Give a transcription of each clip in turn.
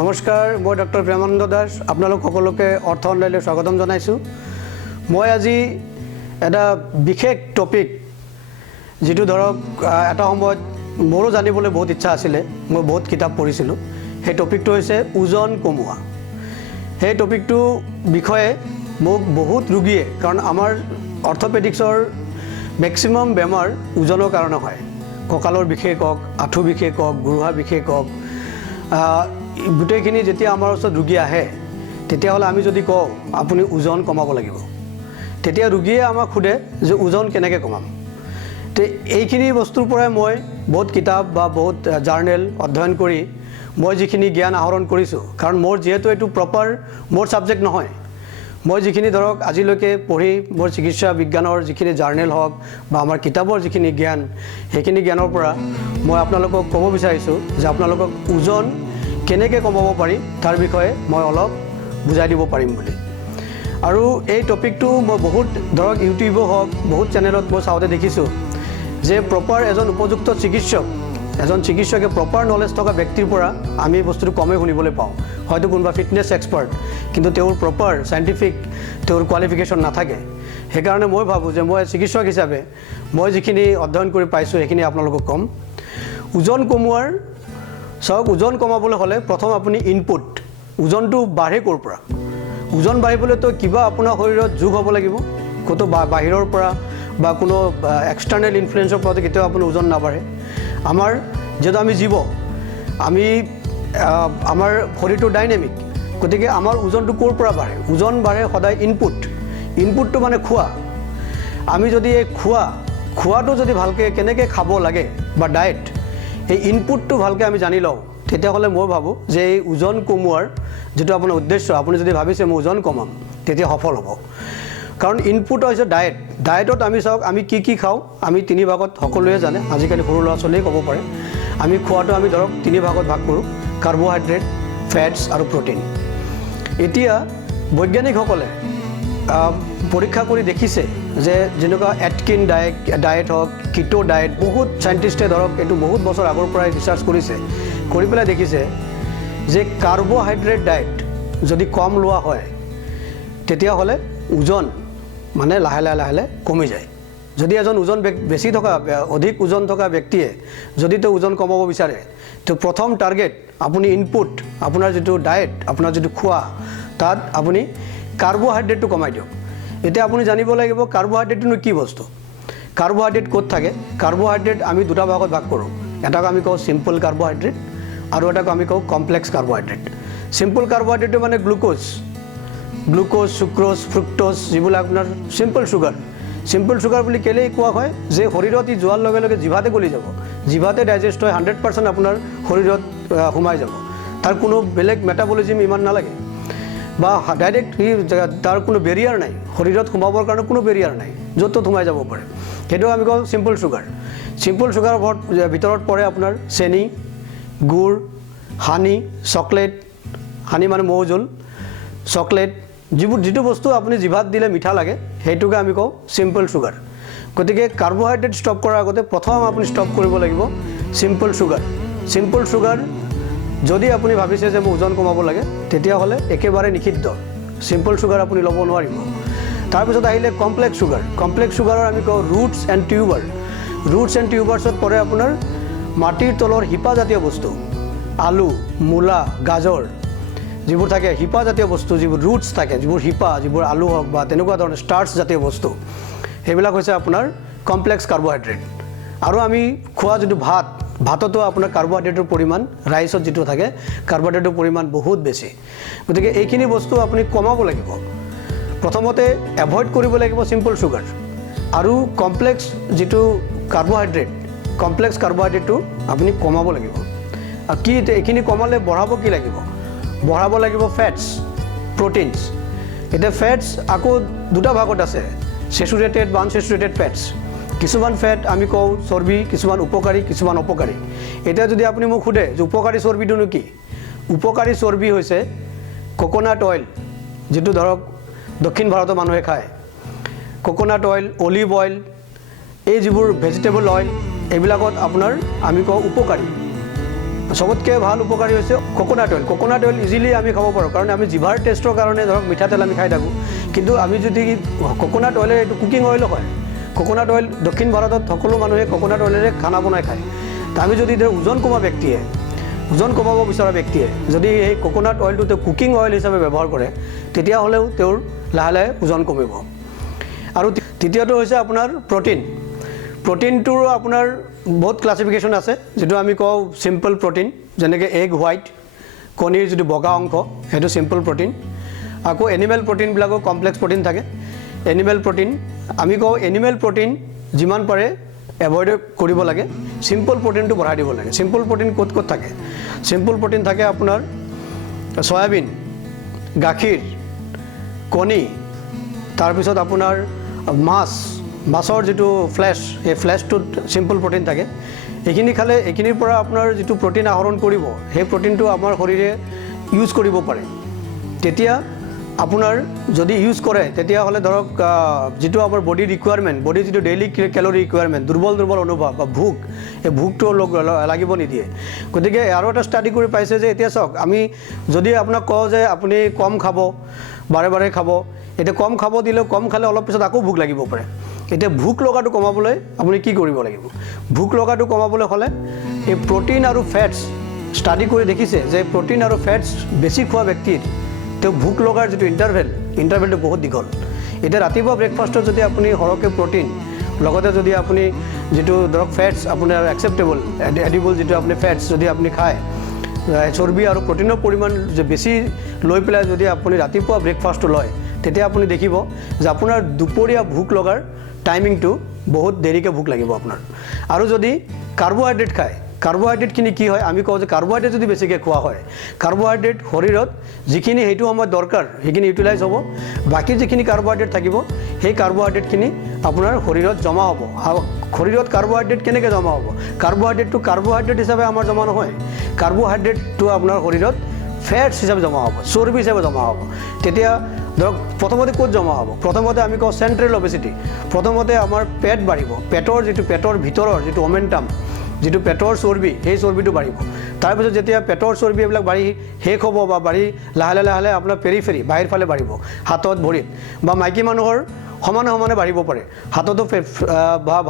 নমস্কাৰ, মই ডক্টৰ প্ৰেমানন্দ দাস। আপোনালোক সকলোকে অৰ্থ অনলাইনলৈ স্বাগতম জনাইছোঁ। মই আজি এটা বিশেষ টপিক, যিটো ধৰক এটা সময়ত মোৰো জানিবলৈ বহুত ইচ্ছা আছিলে, মই বহুত কিতাপ পঢ়িছিলোঁ। সেই টপিকটো হৈছে ওজন কমোৱা। সেই টপিকটো বিষয়ে মোক বহুত ৰোগীয়ে, কাৰণ আমাৰ অৰ্থপেডিক্সৰ মেক্সিমাম বেমাৰ ওজনৰ কাৰণে হয়। কঁকালৰ বিশেষ হওক, আঁঠু বিশেষ হওক, গুৰুহা বিশেষ হওক, গোটেইখিনি যেতিয়া আমাৰ ওচৰত ৰোগী আহে, তেতিয়াহ'লে আমি যদি কওঁ আপুনি ওজন কমাব লাগিব, তেতিয়া ৰোগীয়ে আমাক সোধে যে ওজন কেনেকৈ কমাম। তো এইখিনি বস্তুৰ পৰাই মই বহুত কিতাপ বা বহুত জাৰ্নেল অধ্যয়ন কৰি মই যিখিনি জ্ঞান আহৰণ কৰিছোঁ, কাৰণ মোৰ যিহেতু এইটো প্ৰপাৰ মোৰ ছাবজেক্ট নহয়, মই যিখিনি ধৰক আজিলৈকে পঢ়ি মোৰ চিকিৎসা বিজ্ঞানৰ যিখিনি জাৰ্নেল হওক বা আমাৰ কিতাপৰ যিখিনি জ্ঞান, সেইখিনি জ্ঞানৰ পৰা মই আপোনালোকক ক'ব বিচাৰিছোঁ যে আপোনালোকক ওজন কেনেকৈ কমাব পাৰি তাৰ বিষয়ে মই অলপ বুজাই দিব পাৰিম বুলি। আৰু এই টপিকটো মই বহুত ধৰক ইউটিউবো হওক, বহুত চেনেলত মই চাওঁতে দেখিছোঁ যে প্ৰপাৰ এজন উপযুক্ত চিকিৎসকে প্ৰপাৰ নলেজ থকা ব্যক্তিৰ পৰা আমি বস্তুটো কমেই শুনিবলৈ পাওঁ। হয়তো কোনোবা ফিটনেছ এক্সপাৰ্ট, কিন্তু তেওঁৰ প্ৰপাৰ চাইণ্টিফিক তেওঁৰ কোৱালিফিকেশ্যন নাথাকে। সেইকাৰণে মই ভাবোঁ যে মই চিকিৎসক হিচাপে মই যিখিনি অধ্যয়ন কৰি পাইছোঁ সেইখিনি আপোনালোকক ক'ম। ওজন কমোৱাৰ চাওক, ওজন কমাবলৈ হ'লে প্ৰথম আপুনি ইনপুট, ওজনটো বাঢ়ে ক'ৰ পৰা। ওজন বাঢ়িবলৈতো কিবা আপোনাৰ শৰীৰত যোগ হ'ব লাগিব, ক'তো বাহিৰৰ পৰা বা কোনো এক্সটাৰ্নেল ইনফ্লুৱেঞ্চৰ পৰা কেতিয়াও আপোনাৰ ওজন নাবাঢ়ে। আমাৰ যিহেতু আমি জীৱ, আমাৰ শৰীৰটো ডাইনেমিক, গতিকে আমাৰ ওজনটো ক'ৰ পৰা বাঢ়ে? ওজন বাঢ়ে সদায় ইনপুটটো মানে খোৱা। আমি যদি এই খোৱাটো যদি ভালকৈ কেনেকৈ খাব লাগে বা ডায়েট, এই ইনপুটটো ভালকৈ আমি জানি লওঁ, তেতিয়াহ'লে মই ভাবোঁ যে এই ওজন কমোৱাৰ যিটো আপোনাৰ উদ্দেশ্য, আপুনি যদি ভাবিছে মই ওজন কমাম, তেতিয়া সফল হ'ব। কাৰণ ইনপুট হৈছে ডায়েটত আমি চাওক, আমি কি খাওঁ, আমি 3 ভাগত সকলোৱে জানে, আজিকালি সৰু ল'ৰা ছোৱালীয়ে ক'ব পাৰে। আমি খোৱাটো আমি ধৰক 3 ভাগত ভাগ কৰোঁ: কাৰ্বহাইড্ৰেট, ফেটছ আৰু প্ৰ'টিন। এতিয়া বৈজ্ঞানিকসকলে পৰীক্ষা কৰি দেখিছে যে যেনেকুৱা এটকিন ডায়েট হওক, কিটো ডায়েট, বহুত চাইণ্টিষ্টে ধৰক এইটো বহুত বছৰ আগৰ পৰাই ৰিচাৰ্চ কৰিছে, কৰি পেলাই দেখিছে যে কাৰ্বহাইড্ৰেট ডায়েট যদি কম লোৱা হয়, তেতিয়াহ'লে ওজন মানে লাহে লাহে কমি যায়। যদি এজন অধিক ওজন থকা ব্যক্তিয়ে যদি তেওঁ ওজন কমাব বিচাৰে, তো প্ৰথম টাৰ্গেট আপুনি ইনপুট, আপোনাৰ যিটো ডায়েট, আপোনাৰ যিটো খোৱা, তাত আপুনি কাৰ্বহাইড্ৰেটটো কমাই দিয়ক। এতিয়া আপুনি জানিব লাগিব কাৰ্বহাইড্ৰেটটোনো কি বস্তু, কাৰ্বহাইড্ৰেট ক'ত থাকে। কাৰ্বহাইড্ৰেট আমি 2টা ভাগত ভাগ কৰোঁ, এটাক আমি কওঁ চিম্পল কাৰ্বহাইড্ৰেট আৰু এটাক আমি কওঁ কমপ্লেক্স কাৰ্বহাইড্ৰেট। চিম্পল কাৰ্বহাইড্ৰেটটো মানে গ্লুক'জ, চুক্ৰ'জ, ফ্ৰুক্ট'জ, যিবিলাক আপোনাৰ চিম্পল চুগাৰ বুলি কেলেই কোৱা হয় যে শৰীৰত ই যোৱাৰ লগে লগে জিভাতে গলি যাব, জিভাতে ডাইজেষ্ট হয়, 100% আপোনাৰ শৰীৰত সোমাই যাব। তাৰ কোনো বেলেগ মেটাবলিজিম ইমান নালাগে, বা ডাইৰেক্ট তাৰ কোনো বেৰিয়াৰ নাই, শৰীৰত সোমাবৰ কাৰণে কোনো বেৰিয়াৰ নাই, য'ত ত'ত সোমাই যাব পাৰে। সেইটো আমি কওঁ চিম্পল চুগাৰ। চিম্পল চুগাৰৰ ভিতৰত পৰে আপোনাৰ চেনি, গুড়, হানি, চকলেট, হানি মানে মৌজোল, চকলেট, যিটো বস্তু আপুনি জিভাত দিলে মিঠা লাগে, সেইটোকে আমি কওঁ চিম্পল চুগাৰ। গতিকে কাৰ্বহাইড্ৰেট ষ্টপ কৰাৰ আগতে প্ৰথম আপুনি ষ্টপ কৰিব লাগিব চিম্পল চুগাৰ। যদি আপুনি ভাবিছে যে মই ওজন কমাব লাগে, তেতিয়াহ'লে একেবাৰে নিষিদ্ধ, চিম্পল চুগাৰ আপুনি ল'ব নোৱাৰিব। তাৰপিছত আহিলে কমপ্লেক্স চুগাৰৰ আমি কওঁ ৰুটছ এণ্ড টিউবাৰ্ছত পৰে আপোনাৰ মাটিৰ তলৰ শিপাজাতীয় বস্তু, আলু, মূলা, গাজৰ, যিবোৰ থাকে শিপাজাতীয় বস্তু, যিবোৰ ৰুটছ থাকে, যিবোৰ আলু হওক বা তেনেকুৱা ধৰণৰ ষ্টাৰ্চ জাতীয় বস্তু, সেইবিলাক হৈছে আপোনাৰ কমপ্লেক্স কাৰ্বহাইড্ৰেট। আৰু আমি খোৱা যিটো ভাততো আপোনাৰ কাৰ্বহাইড্ৰেটৰ পৰিমাণ, ৰাইচত যিটো থাকে কাৰ্বহাইড্ৰেটৰ পৰিমাণ বহুত বেছি। গতিকে এইখিনি বস্তু আপুনি কমাব লাগিব। প্ৰথমতে এভইড কৰিব লাগিব চিম্পল চুগাৰ আৰু কমপ্লেক্স কাৰ্বহাইড্ৰেটটো আপুনি কমাব লাগিব। আৰু এইখিনি কমালে বঢ়াব লাগিব ফেটছ, প্ৰ'টিনছ। এতিয়া ফেটছ আকৌ 2টা ভাগত আছে, চেচুৰেটেড বা আনচেচুৰেটেড ফেটছ। কিছুমান ফেট আমি কওঁ চৰ্বি, কিছুমান উপকাৰী, কিছুমান অপকাৰী। এতিয়া যদি আপুনি মোক সোধে যে উপকাৰী চৰ্বিটোনো কি, উপকাৰী চৰ্বি হৈছে কোকোনাট অইল, যিটো ধৰক দক্ষিণ ভাৰতৰ মানুহে খায়, কোকোনাট অইল, অলিভ অইল, এই যিবোৰ ভেজিটেবল অইল, এইবিলাকত আপোনাৰ আমি কওঁ উপকাৰী। সবতকৈ ভাল উপকাৰী হৈছে coconut oil. Coconut oil easily আমি খাব পাৰোঁ, কাৰণ আমি জিভাৰ টেষ্টৰ কাৰণে ধৰক মিঠাতেল আমি খাই থাকোঁ, কিন্তু আমি যদি কোকোনাট অইলে এইটো কুকিং অইলো হয়। কোকোনাট অইল দক্ষিণ ভাৰতত সকলো মানুহে কোকোনাট অইলেৰে খানা বনাই খায়। আমি যদি ওজন কমাব বিচৰা ব্যক্তিয়ে যদি এই কোকোনাট অইলটো তেওঁ কুকিং অইল হিচাপে ব্যৱহাৰ কৰে, তেতিয়াহ'লেও তেওঁৰ লাহে লাহে ওজন কমিব। আৰু তৃতীয়টো হৈছে আপোনাৰ প্ৰটিনটোৰো আপোনাৰ বহুত ক্লাছিফিকেশ্যন আছে, যিটো আমি কওঁ চিম্পল প্ৰটিন, যেনেকৈ এগ হোৱাইট, কণীৰ যিটো বগা অংশ সেইটো চিম্পল প্ৰটিন। আকৌ এনিমেল প্ৰটিনবিলাকো কমপ্লেক্স প্ৰটিন থাকে। এনিমেল প্ৰটিন আমি কওঁ এনিমেল প্ৰটিন যিমান পাৰে এভইড কৰিব লাগে, চিম্পল প্ৰটিনটো বঢ়াই দিব লাগে। চিম্পল প্ৰটিন ক'ত থাকে? চিম্পল প্ৰটিন থাকে আপোনাৰ চয়াবিন, গাখীৰ, কণী, তাৰপিছত আপোনাৰ মাছৰ যিটো ফ্লেছ, এই ফ্লেছটোত চিম্পল প্ৰটিন থাকে। এইখিনি খালে এইখিনিৰ পৰা আপোনাৰ যিটো প্ৰটিন আহৰণ কৰিব, সেই প্ৰটিনটো আমাৰ শৰীৰে ইউজ কৰিব পাৰে। তেতিয়া আপোনাৰ যদি ইউজ কৰে, তেতিয়াহ'লে ধৰক যিটো আমাৰ বডিৰ ৰিকুৱাৰমেণ্ট, বডিৰ যিটো ডেইলি কেলৰি ৰিকুৱাৰমেণ্ট, দুৰ্বল অনুভৱ বা ভোক, এই ভোকটো লাগিব নিদিয়ে। গতিকে আৰু এটা ষ্টাডি কৰি পাইছে যে এতিয়া চাওক, আমি যদি আপোনাক কওঁ যে আপুনি কম খাব, বাৰে খাব, এতিয়া কম খাব দিলেও কম খালে অলপ পিছত আকৌ ভোক লাগিব পাৰে। এতিয়া ভোক লগাটো কমাবলৈ আপুনি কি কৰিব লাগিব? ভোক লগাটো কমাবলৈ হ'লে এই প্ৰটিন আৰু ফেটছ ষ্টাডি কৰি দেখিছে যে প্ৰটিন আৰু ফেটছ বেছি খোৱা ব্যক্তিৰ তেওঁ ভোক লগাৰ যিটো ইণ্টাৰভেলটো বহুত দীঘল। এতিয়া ৰাতিপুৱা ব্ৰেকফাষ্টত যদি আপুনি সৰহকৈ প্ৰটিন, লগতে যদি আপুনি যিটো ধৰক ফেটছ আপোনাৰ একচেপ্টেবল এডিবল যিটো আপুনি ফেটছ যদি আপুনি খায়, চৰ্বি আৰু প্ৰটিনৰ পৰিমাণ যে বেছি লৈ পেলাই যদি আপুনি ৰাতিপুৱা ব্ৰেকফাষ্টটো লয়, তেতিয়া আপুনি দেখিব যে আপোনাৰ দুপৰীয়া ভোক লগাৰ টাইমিংটো বহুত দেৰিকৈ ভোক লাগিব আপোনাৰ। আৰু যদি কাৰ্বহাইড্ৰেট খায়, কাৰ্বহাইড্ৰেটখিনি কি হয়? আমি কওঁ যে কাৰ্বহাইড্ৰেট যদি বেছিকৈ খোৱা হয়, কাৰ্বহাইড্ৰেট শৰীৰত যিখিনি সেইটো সময়ত দৰকাৰ সেইখিনি ইউটিলাইজ হ'ব, বাকী যিখিনি কাৰ্বহাইড্ৰেট থাকিব সেই কাৰ্বহাইড্ৰেটখিনি আপোনাৰ শৰীৰত জমা হ'ব। শৰীৰত কাৰ্বহাইড্ৰেট কেনেকৈ জমা হ'ব? কাৰ্বহাইড্ৰেটটো কাৰ্বহাইড্ৰেট হিচাপে আমাৰ জমা নহয়, কাৰ্বহাইড্ৰেটটো আপোনাৰ শৰীৰত ফেটছ হিচাপে জমা হ'ব, চৰ্বি হিচাপে জমা হ'ব। তেতিয়া ধৰক প্ৰথমতে ক'ত জমা হ'ব? প্ৰথমতে আমি কওঁ চেণ্ট্ৰেল অবেচিটি। প্ৰথমতে আমাৰ পেট বাঢ়িব, পেটৰ ভিতৰৰ যিটো অমেণ্টাম, যিটো পেটৰ চৰ্বি, সেই চৰ্বিটো বাঢ়িব। তাৰপিছত যেতিয়া পেটৰ চৰ্বি এইবিলাক বাঢ়ি শেষ হ'ব বা বাঢ়ি লাহে আপোনাৰ পেৰিফেৰি বাহিৰ ফালে বাঢ়িব, হাতত ভৰিত বা মাইকী মানুহৰ সমানে বাঢ়িব পাৰে। হাততো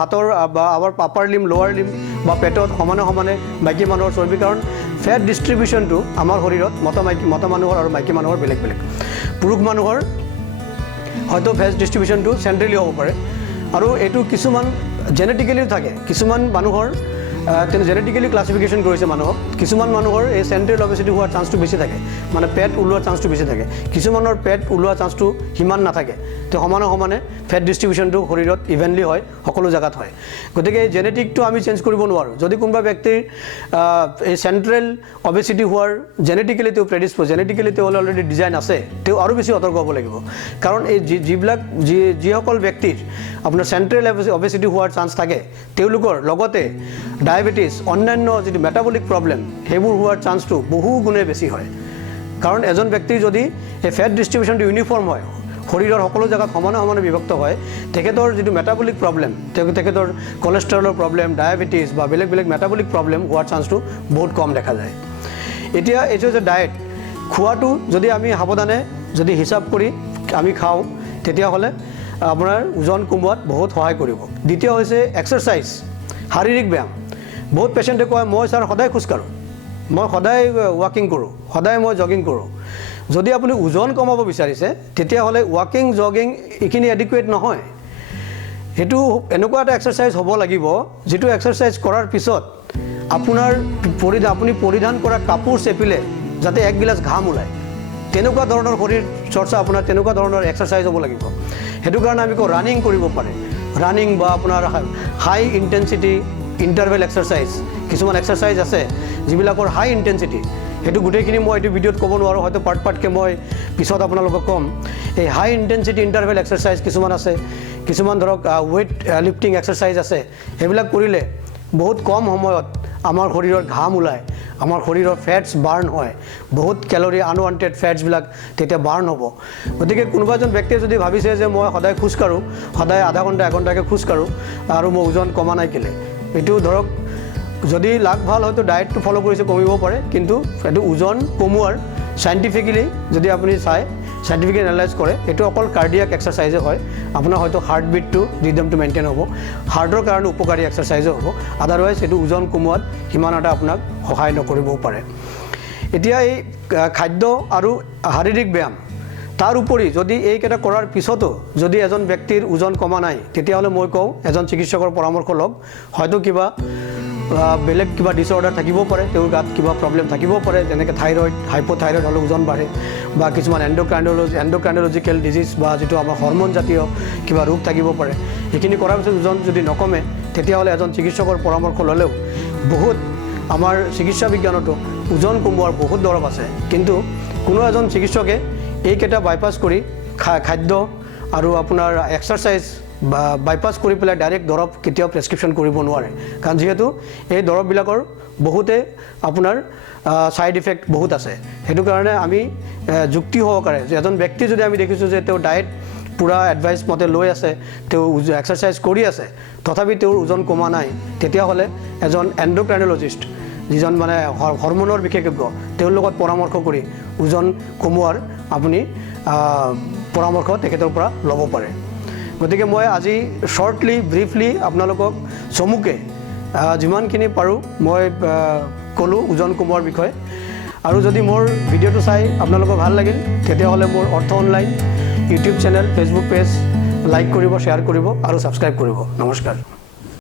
হাতৰ বা আমাৰ আপাৰ লিম, লোৱাৰ লিম বা পেটত সমানে মাইকী মানুহৰ চৰ্বি, কাৰণ ফেট ডিষ্ট্ৰিবিউশ্যনটো আমাৰ শৰীৰত মতা মানুহৰ আৰু মাইকী মানুহৰ বেলেগ। পুৰুষ মানুহৰ হয়তো ফেট ডিষ্ট্ৰিবিউশ্যনটো চেণ্ট্ৰেলি হ'ব পাৰে, আৰু এইটো কিছুমান জেনেটিকেলিও থাকে। কিছুমান মানুহৰ জেনেটিকেলি ক্লাছিফিকেশ্যন কৰিছে মানুহক। কিছুমান মানুহৰ এই চেণ্ট্ৰেল অবেচিটি হোৱাৰ চান্সটো বেছি থাকে, মানে পেট ওলোৱাৰ চান্সটো বেছি থাকে। কিছুমানৰ পেট ওলোৱা চান্সটো সিমান নাথাকে। তো সমানে ফেট ডিষ্ট্ৰিবিউশ্যনটো শৰীৰত ইভেনলি হয়, সকলো জেগাত হয়। গতিকে এই জেনেটিকটো আমি চেঞ্জ কৰিব নোৱাৰোঁ। যদি কোনোবা ব্যক্তিৰ এই চেণ্ট্ৰেল অবেচিটি হোৱাৰ জেনেটিকেলি তেওঁ প্ৰেডিছপ'জ, জেনেটিকেলি তেওঁ অলৰেডি ডিজাইন আছে, তেওঁ আৰু বেছি সতৰ্ক হ'ব লাগিব। কাৰণ এই যিসকল ব্যক্তিৰ আপোনাৰ চেণ্ট্ৰেল অবেচিটি হোৱাৰ চান্স থাকে, তেওঁলোকৰ লগতে ডায়েবেটিছ, অন্যান্য যিটো মেটাবলিক প্ৰব্লেম, সেইবোৰ হোৱাৰ চান্সটো বহু গুণে বেছি হয়। কাৰণ এজন ব্যক্তিৰ যদি এই ফেট ডিষ্ট্ৰিবিউশ্যনটো ইউনিফৰ্ম হয়, শৰীৰৰ সকলো জেগাত সমানে বিভক্ত হয়, তেখেতৰ যিটো মেটাবলিক প্ৰব্লেম, তেখেতৰ কলেষ্ট্ৰলৰ প্ৰব্লেম, ডায়েবেটিছ বা বেলেগ মেটাবলিক প্ৰব্লেম হোৱাৰ চান্সটো বহুত কম দেখা যায়। এতিয়া এইটো যে ডায়েট, খোৱাটো যদি আমি সাৱধানে যদি হিচাপ কৰি আমি খাওঁ, তেতিয়াহ'লে আপোনাৰ ওজন কমোৱাত বহুত সহায় কৰিব। দ্বিতীয় হৈছে এক্সাৰচাইজ, শাৰীৰিক ব্যায়াম। বহুত পেচেণ্টে কয় মই ছাৰ সদায় খোজকাঢ়োঁ, মই সদায় ৱাকিং কৰোঁ, সদায় মই জগিং কৰোঁ। যদি আপুনি ওজন কমাব বিচাৰিছে, তেতিয়াহ'লে ৱাকিং, জগিং এইখিনি এডিকুৱেট নহয়। সেইটো এনেকুৱা এটা এক্সাৰচাইজ হ'ব লাগিব, যিটো এক্সাৰচাইজ কৰাৰ পিছত আপুনি পৰিধান কৰা কাপোৰ চেপিলে যাতে এক গিলাচ ঘাম ওলায়, তেনেকুৱা ধৰণৰ শৰীৰ চৰ্চা, আপোনাৰ তেনেকুৱা ধৰণৰ এক্সাৰচাইজ হ'ব লাগিব। সেইটো কাৰণে আমি কওঁ ৰানিং কৰিব পাৰে, ৰানিং বা আপোনাৰ হাই ইণ্টেনচিটি ইণ্টাৰভেল এক্সাৰচাইজ। কিছুমান এক্সাৰচাইজ আছে যিবিলাকৰ হাই ইণ্টেনচিটি, সেইটো গোটেইখিনি মই এইটো ভিডিঅ'ত ক'ব নোৱাৰোঁ, হয়তো পাৰ্টকৈ মই পিছত আপোনালোকক ক'ম। এই হাই ইণ্টেনচিটি ইণ্টাৰভেল এক্সাৰচাইজ কিছুমান আছে, কিছুমান ধৰক ৱেইট লিফটিং এক্সাৰচাইজ আছে। সেইবিলাক কৰিলে বহুত কম সময়ত আমাৰ শৰীৰৰ ঘাম ওলায়, আমাৰ শৰীৰৰ ফেটছ বাৰ্ণ হয়, বহুত কেলৰি আনৱান্টেড ফেটছবিলাক তেতিয়া বাৰ্ণ হ'ব। গতিকে কোনোবা এজন ব্যক্তিয়ে যদি ভাবিছে যে মই সদায় খোজকাঢ়োঁ, সদায় আধা ঘণ্টা 1 ঘণ্টাকৈ খোজকাঢ়োঁ আৰু মই ওজন কমা নাই কেলে, এইটো ধৰক যদি লাক ভাল হয়তো ডায়েটটো ফ'ল' কৰিছে কমিব পাৰে, কিন্তু এইটো ওজন কমোৱাৰ চাইণ্টিফিকেলি যদি আপুনি চায়, চাইণ্টিফিকেলি এনালাইজ কৰে, এইটো অকল কাৰ্ডিয়াক এক্সাৰচাইজে হয়। আপোনাৰ হয়তো হাৰ্ট বিটটো ৰিদমটো মেইনটেইন হ'ব, হাৰ্টৰ কাৰণে উপকাৰী এক্সাৰচাইজো হ'ব, আদাৰৱাইজ এইটো ওজন কমোৱাত সিমান এটা আপোনাক সহায় নকৰিবও পাৰে। এতিয়া এই খাদ্য আৰু শাৰীৰিক ব্যায়াম তাৰ উপৰি যদি এইকেইটা কৰাৰ পিছতো যদি এজন ব্যক্তিৰ ওজন কমা নাই, তেতিয়াহ'লে মই কওঁ এজন চিকিৎসকৰ পৰামৰ্শ লওক। হয়তো কিবা বেলেগ কিবা ডিছঅৰ্ডাৰ থাকিব পাৰে, তেওঁৰ গাত কিবা প্ৰব্লেম থাকিব পাৰে, যেনেকৈ থাইৰইড, হাইপ'থাইৰইড হ'লে ওজন বাঢ়ে, বা কিছুমান এণ্ডক্ৰাইনলজিকেল ডিজিজ বা যিটো আমাৰ হৰম'ন জাতীয় কিবা ৰোগ থাকিব পাৰে। সেইখিনি কৰাৰ পিছত ওজন যদি নকমে, তেতিয়াহ'লে এজন চিকিৎসকৰ পৰামৰ্শ ল'লেও বহুত আমাৰ চিকিৎসা বিজ্ঞানতো ওজন কমোৱাৰ বহুত দৰৱ আছে, কিন্তু কোনো এজন চিকিৎসকে এইকেইটা বাইপাছ কৰি খাদ্য আৰু আপোনাৰ এক্সাৰচাইজ বা বাইপাছ কৰি পেলাই ডাইৰেক্ট দৰৱ কেতিয়াও প্ৰেছক্ৰিপশ্যন কৰিব নোৱাৰে, কাৰণ যিহেতু এই দৰৱবিলাকৰ বহুতে আপোনাৰ ছাইড ইফেক্ট বহুত আছে। সেইটো কাৰণে আমি যুক্তি সহকাৰে যে এজন ব্যক্তি যদি আমি দেখিছোঁ যে তেওঁ ডায়েট পূৰা এডভাইচ মতে লৈ আছে, তেওঁ এক্সাৰচাইজ কৰি আছে, তথাপি তেওঁৰ ওজন কমা নাই, তেতিয়াহ'লে এজন এণ্ডক্ৰাইনলজিষ্ট, যিজন মানে হৰম'নৰ বিশেষজ্ঞ, তেওঁৰ লগত পৰামৰ্শ কৰি ওজন কমোৱাৰ আপুনি পৰামৰ্শ তেখেতৰ পৰা ল'ব পাৰে। গতিকে মই আজি শ্বৰ্টলি ব্ৰিফলি আপোনালোকক চমুকে যিমানখিনি পাৰোঁ মই ক'লোঁ ওজন কমোৱাৰ বিষয়ে। আৰু যদি মোৰ ভিডিঅ'টো চাই আপোনালোকৰ ভাল লাগিল, তেতিয়াহ'লে মোৰ অৰ্থ online YouTube channel, Facebook page like কৰিব, শ্বেয়াৰ কৰিব আৰু ছাবস্ক্ৰাইব কৰিব। নমস্কাৰ।